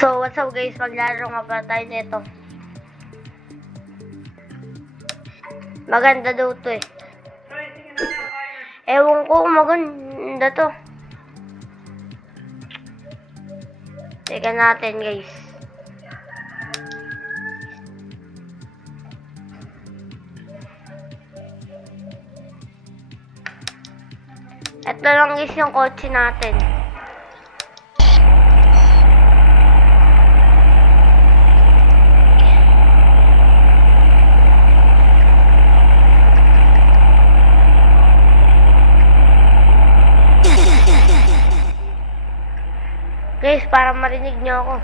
So, what's up guys? Maglaro nga pala tayo nito. Maganda daw to eh. Ewan ko kung maganda to. Teka natin guys. Ito lang guys yung kotse natin. Guys, para marinig nyo ako.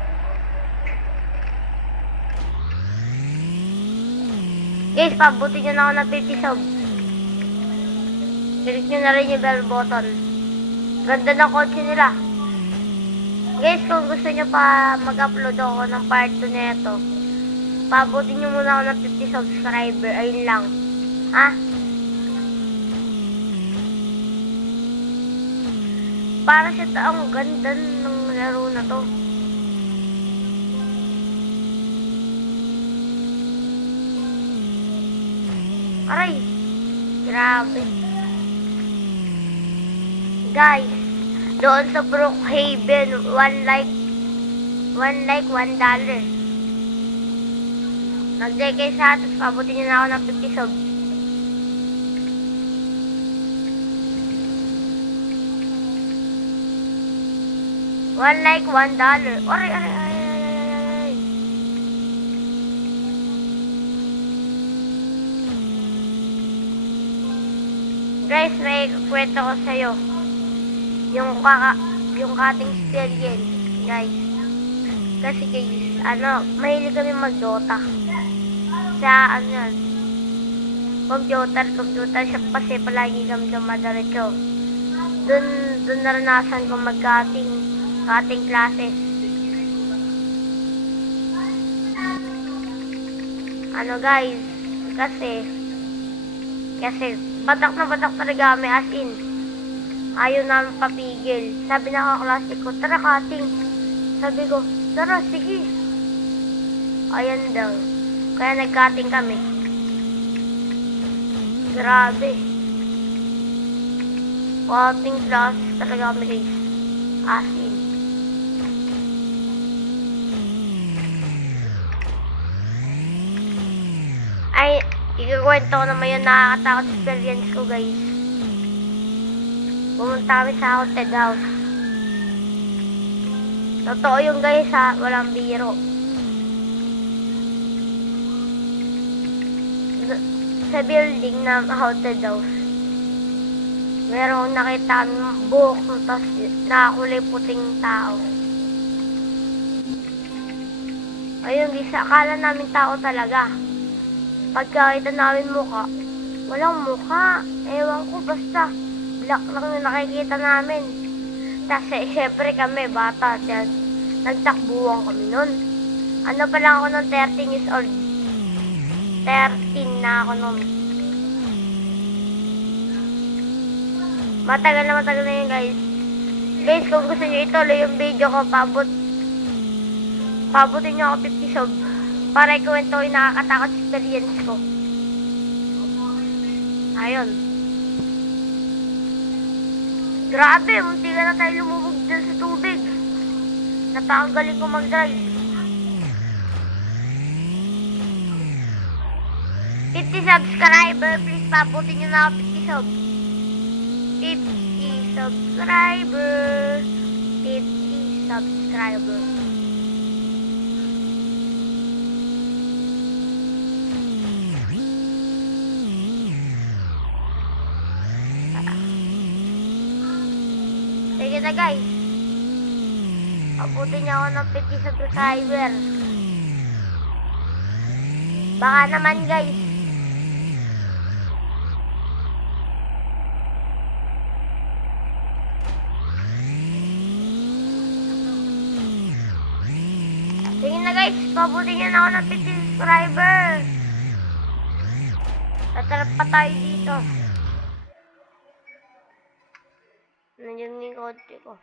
Guys, pabuti nyo na ako ng 50 subs. Click nyo na rin yung bell button. Ganda ng kotse nila. Guys, kung gusto nyo pa mag-upload ako ng part 2 nito, pabuti nyo muna ako ng 50 subscriber. Ayun lang. Ha? Para siya ang ganda ng laro na to. Aray! Grabe. Guys, doon sa Brookhaven, $1 like $1. Nag-like kayo sa atos, pabutin nyo na ako ng 50 subs. $1 like $1. Aray, aray, aray, aray. Guys, may kwento ko sa'yo. Yung cutting experience, guys. Kasi guys, mahilig kami mag-Dota. Sa, computer shop kasi palagi kami dumadaretso. Dun naranasan ko mag-cutting classes. Guys, kasi batak na batak talaga kami, as in ayaw namin papigil. Sabi na kaklase ko, tara cutting. Sabi ko, tara, sige. Ayan daw. Kaya nag-cutting kami. Grabe. Cutting classes talaga kami guys, as in. Ay, ikukwento ko naman yung nakakatakot experience ko guys. Pumunta kami sa haunted house. Totoo yung guys ha, walang biro. Sa building na haunted house, merong nakita ng buhok, tapos nakakulay puting tao. Ayun guys, akala namin tao talaga. Pagkakita namin mukha, walang mukha. Ewan ko, basta black lang yung nakikita namin. Kasi syempre kami, bata, nagtakbuhan kami nun. Pa lang ako ng 13 years old. 13 na ako nun. Matagal na yun guys. Guys, kung gusto nyo ituloy yung video ko, pabutin nyo ako 50 subs. Para ikuwento yung nakakatakot experience ko. Ayun. Grabe, munti ka na tayo lumubog dyan sa tubig. Napakagaling ko mag-drive. 50 subscriber, please pabutin nyo na ako 50 subs. 50 subscriber. 50 subscriber. Sige na guys. Pabutin niyo ako ng 50 subscriber. Baka naman guys. Sige na guys. Pabutin niyo na ako ng 50 subscriber. Tatarap pa tayo dito. Nandiyan yung kotse ko.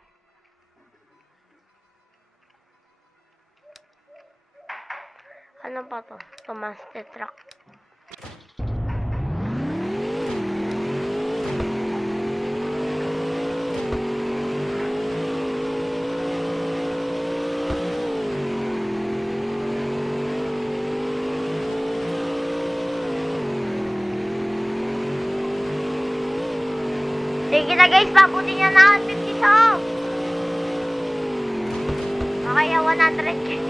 Ano pa to? To monster truck. Sige na guys, pabuti niya na 50 sa off. Okay, 100 guys.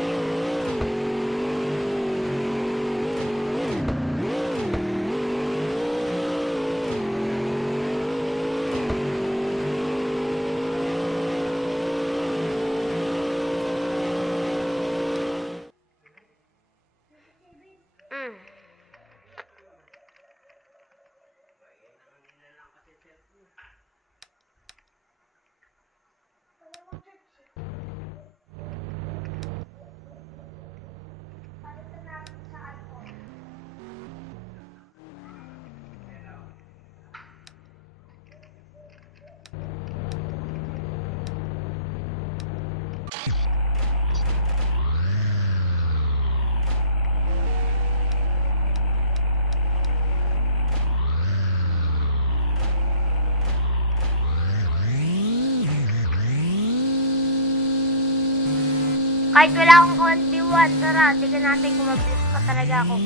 Kahit wala akong konti 1, tara, tignan natin kung mabilis pa talaga ako.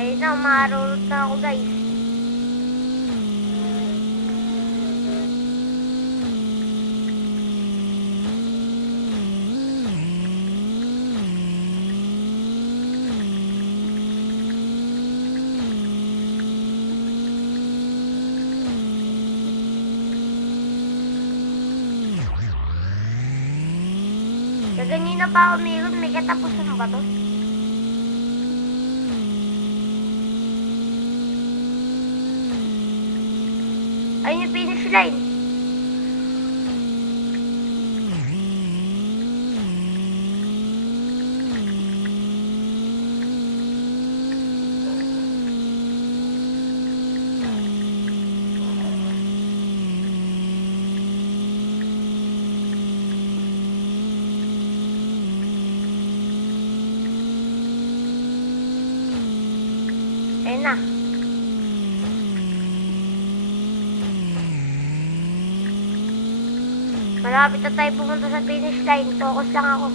Ayun na, marurot na ako guys. Kaganyan na pa ako mayroon, may katapusan ba to? Ayun yung finish line. Ayun na. Malapit na tayo pumunta sa finish line. Focus lang ako.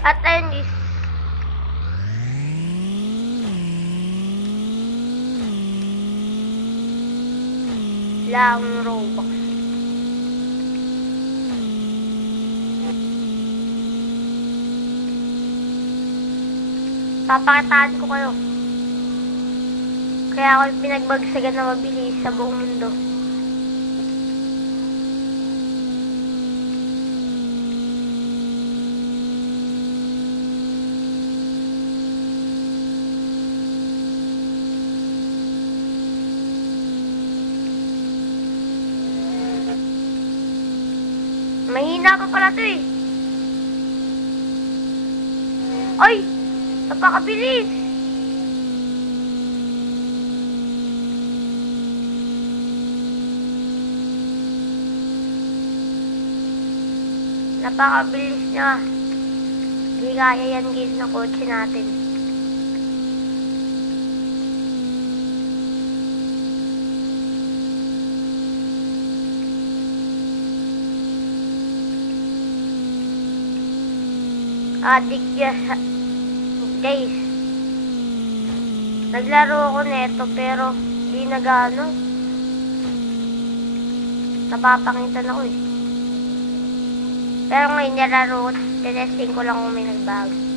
At ayun guys. Lang Robux. Papakitaan ko kayo. Kaya ako yung pinagbagsagan na mabilis sa buong mundo. Mahina pa pala to eh. Ay! Napakabilis! Napakabilis niya. Hindi kaya yan guys ng kotse natin. Addict yan. Guys, naglaro ako neto pero di nagano. Napapangitan ako eh. Pero ngayon nilaro ko, tinesting ko lang kung may nagbago.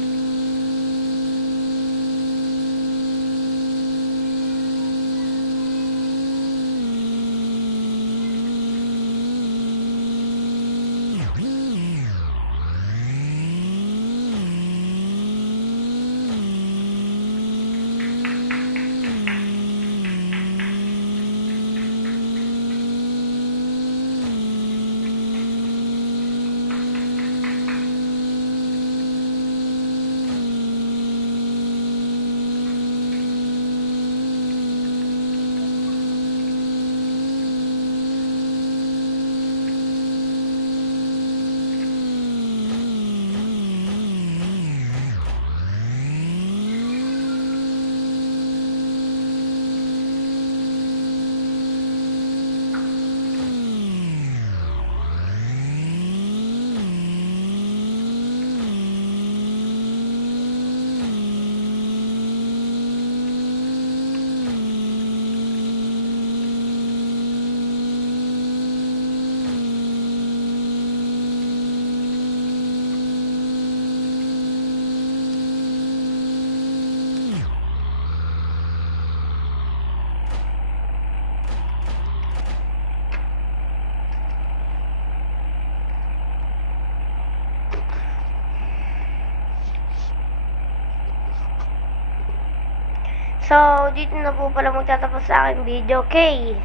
So, dito na po pala magtatapos sa aking video. Okay.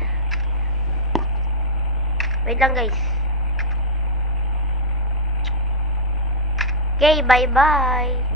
Wait lang guys. Okay, bye-bye.